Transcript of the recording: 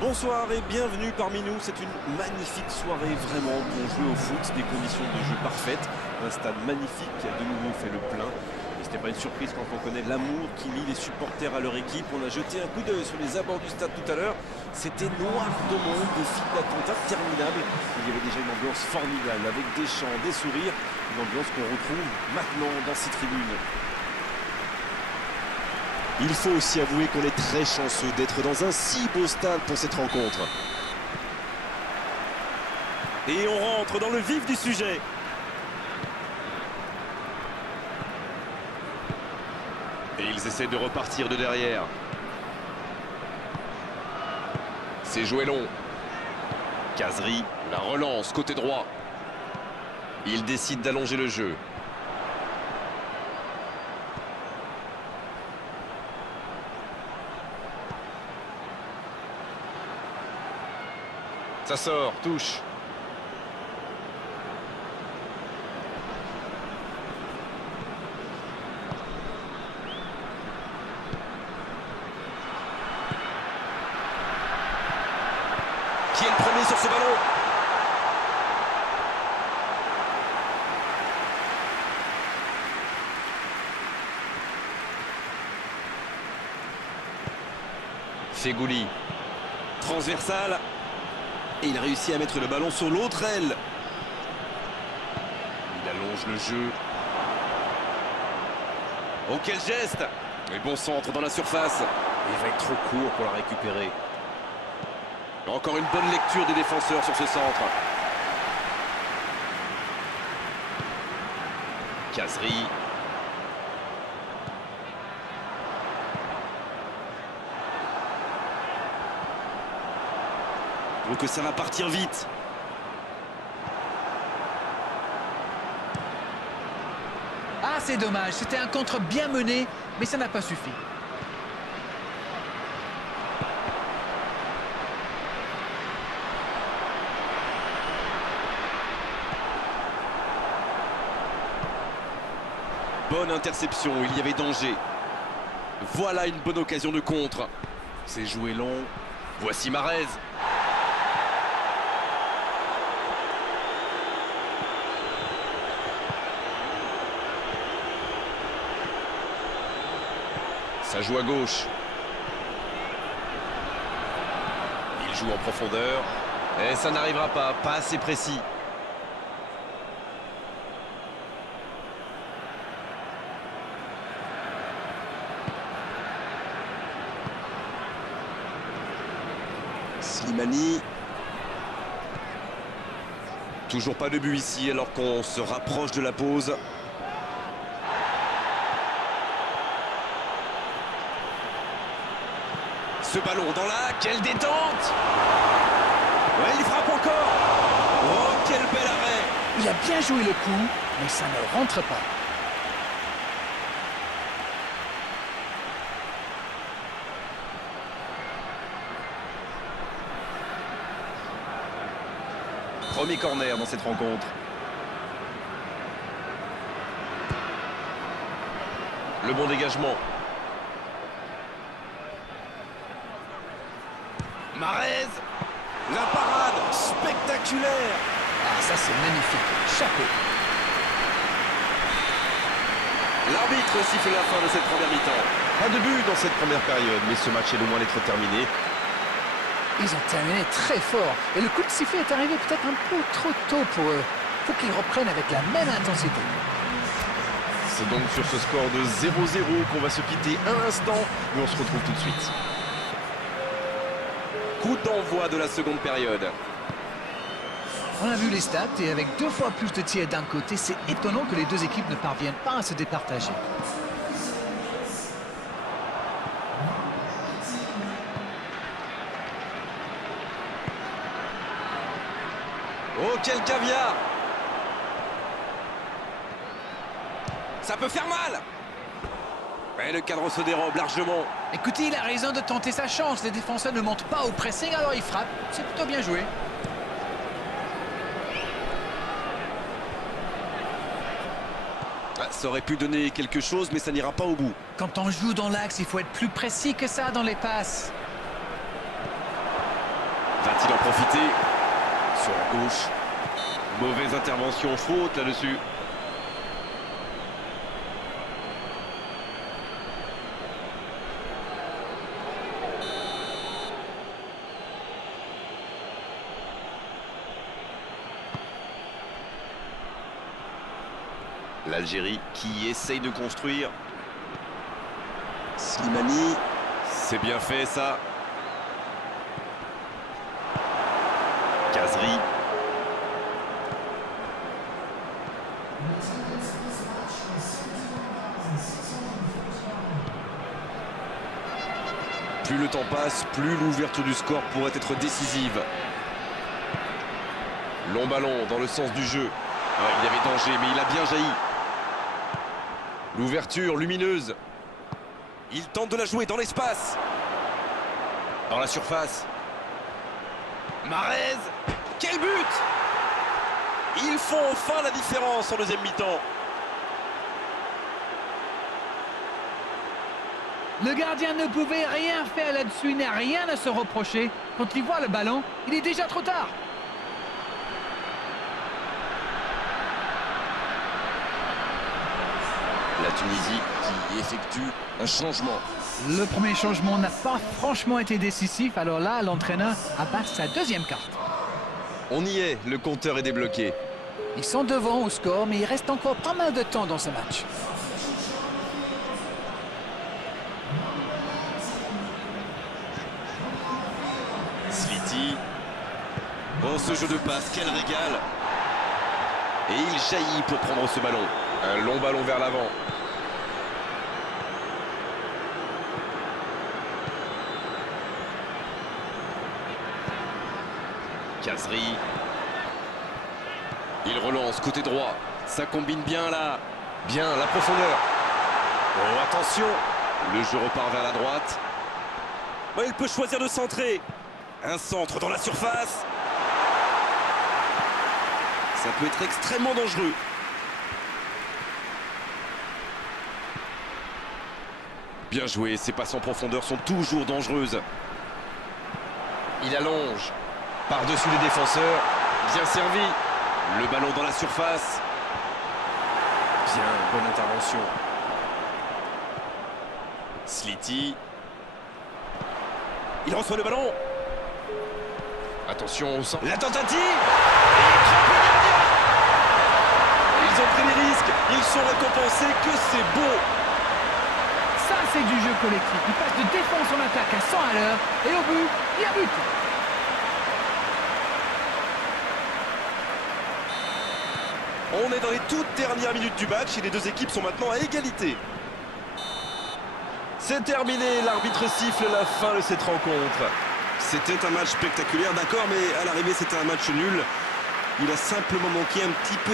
Bonsoir et bienvenue parmi nous. C'est une magnifique soirée vraiment pour jouer au foot, des conditions de jeu parfaites, un stade magnifique qui a de nouveau fait le plein. Et ce n'est pas une surprise quand on connaît l'amour qui lie les supporters à leur équipe. On a jeté un coup d'œil sur les abords du stade tout à l'heure. C'était noir de monde, des files d'attente interminables. Il y avait déjà une ambiance formidable avec des chants, des sourires, une ambiance qu'on retrouve maintenant dans ces tribunes. Il faut aussi avouer qu'on est très chanceux d'être dans un si beau stade pour cette rencontre. Et on rentre dans le vif du sujet. Et ils essaient de repartir de derrière. C'est joué long. Kazri, la relance côté droit. Il décide d'allonger le jeu. Ça sort, touche. Qui est le premier sur ce ballon? Fegouli. Transversal. Et il réussit à mettre le ballon sur l'autre aile. Il allonge le jeu. Oh, quel geste! Et bon centre dans la surface. Il va être trop court pour la récupérer. Encore une bonne lecture des défenseurs sur ce centre. Kazri. Donc que ça va partir vite. Ah, c'est dommage, c'était un contre bien mené, mais ça n'a pas suffi. Bonne interception, il y avait danger. Voilà une bonne occasion de contre. C'est joué long. Voici Marez. Ça joue à gauche. Il joue en profondeur. Et ça n'arrivera pas assez précis. Slimani. Toujours pas de but ici alors qu'on se rapproche de la pause. Ce ballon dans la... Quelle détente! Ouais, il frappe encore! Oh, quel bel arrêt! Il a bien joué le coup, mais ça ne rentre pas. Premier corner dans cette rencontre. Le bon dégagement. Marez! La parade spectaculaire! Ah, ça c'est magnifique, chapeau. L'arbitre siffle la fin de cette première mi-temps. Pas de but dans cette première période, mais ce match est loin d'être terminé. Ils ont terminé très fort, et le coup de sifflet est arrivé peut-être un peu trop tôt pour eux. Faut qu'ils reprennent avec la même intensité. C'est donc sur ce score de 0-0 qu'on va se quitter un instant, mais on se retrouve tout de suite. Coup d'envoi de la seconde période. On a vu les stats, et avec 2 fois plus de tirs d'un côté, c'est étonnant que les deux équipes ne parviennent pas à se départager. Oh, quel caviar! Ça peut faire mal! Et le cadre se dérobe largement. Écoutez, il a raison de tenter sa chance. Les défenseurs ne montent pas au pressing, alors il frappe. C'est plutôt bien joué. Ça aurait pu donner quelque chose, mais ça n'ira pas au bout. Quand on joue dans l'axe, il faut être plus précis que ça dans les passes. d'en profiter. Sur la gauche. Mauvaise intervention, faute là-dessus. L'Algérie qui essaye de construire. Slimani. C'est bien fait ça. Kazri. Plus le temps passe, plus l'ouverture du score pourrait être décisive. Long ballon dans le sens du jeu. Ah, il y avait danger, mais il a bien jailli. L'ouverture lumineuse. Il tente de la jouer dans l'espace. Dans la surface. Mahrez. Quel but! Ils font enfin la différence en deuxième mi-temps. Le gardien ne pouvait rien faire là-dessus, il n'a rien à se reprocher. Quand il voit le ballon, il est déjà trop tard. La Tunisie qui effectue un changement. Le premier changement n'a pas franchement été décisif, alors là, l'entraîneur abat sa deuxième carte. On y est, le compteur est débloqué. Ils sont devant au score, mais il reste encore pas mal de temps dans ce match. Sliti. Bon, ce jeu de passe, quel régal. Et il jaillit pour prendre ce ballon. Un long ballon vers l'avant. Kazri. Il relance côté droit. Ça combine bien là. Bien, la profondeur. Oh, attention. Le jeu repart vers la droite. Oh, il peut choisir de centrer. Un centre dans la surface. Ça peut être extrêmement dangereux. Bien joué, ces passes en profondeur sont toujours dangereuses. Il allonge. Par-dessus les défenseurs. Bien servi. Le ballon dans la surface. Bien, bonne intervention. Sliti. Il reçoit le ballon. Attention au centre. La tentative. Et il trompe le gardien. Ils ont pris les risques. Ils sont récompensés. Que c'est beau. Ça, c'est du jeu collectif. Il passe de défense en attaque à 100 à l'heure. Et au but, il y a but. On est dans les toutes dernières minutes du match et les deux équipes sont maintenant à égalité. C'est terminé, l'arbitre siffle la fin de cette rencontre. C'était un match spectaculaire, d'accord, mais à l'arrivée c'était un match nul. Il a simplement manqué un petit peu